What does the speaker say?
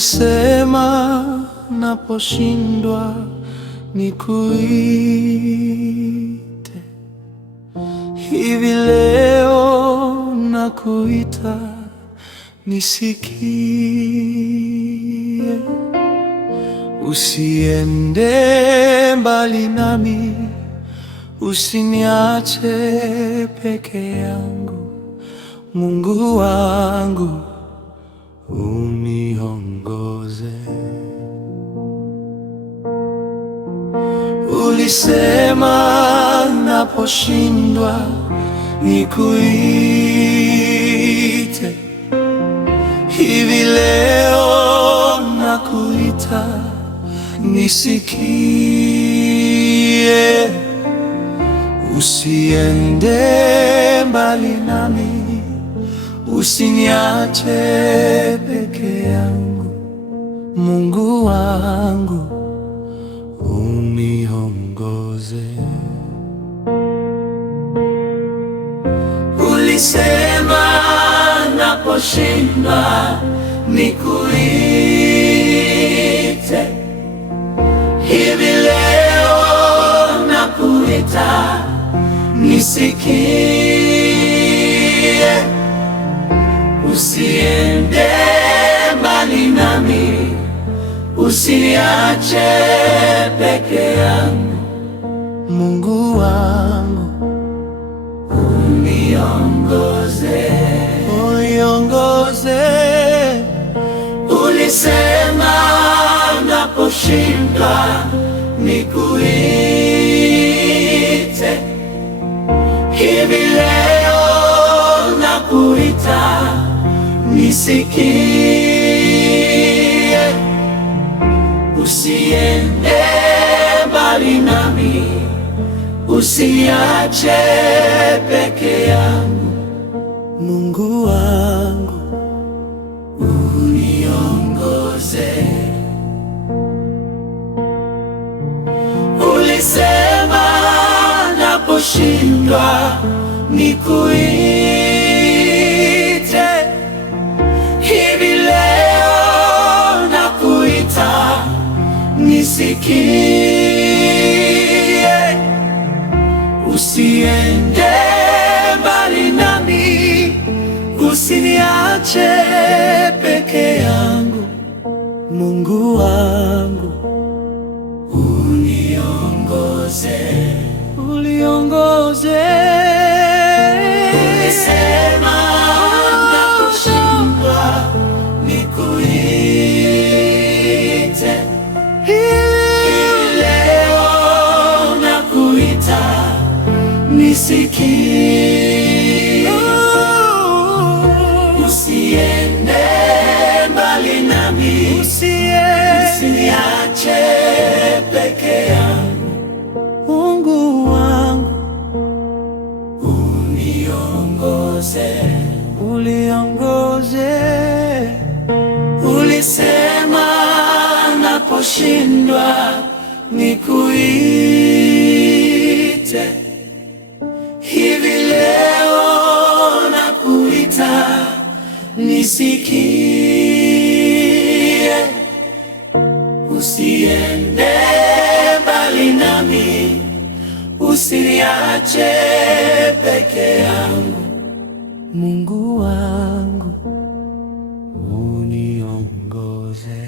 Ulisema naposhindwa nikuite, hivi leo nakuita nisikie. Usiende mbali nami, usiniache peke yangu. Mungu wangu uniongoze. Ulisema naposhindwa nikuite, hivi leo nakuita nisikie. Usiende mbali nami, usiniache peke yangu. Mungu wangu uniongoze. Ulisema naposhindwa nikuite, hivi leo nakuita nisikie. Usiende mbali nami, usiniache peke yangu. Mungu wangu uniongoze, uniongoze. Ulisema naposhindwa nikuite, hivi leo nakuita nisikie. Usiende mbali nami, usiniache peke yangu. Mungu wangu uniongoze. Ulisema naposhindwa nikuite, hivi leo nakuita nisikie. Usiende mbali nami, usiniache peke yangu. Mungu wangu uniongoze, uniongoze. Ulisema naposhindwa nikuite, hivi leo nakuita nisikie. Usiende mbali nami, usiniache peke yangu. Mungu wangu uniongoze, uniongoze. Ulisema naposhindwa nikuite, hivi leo nakuita nisikie. Usiende mbali nami, usiniache peke yangu. Mungu wangu uniongoze.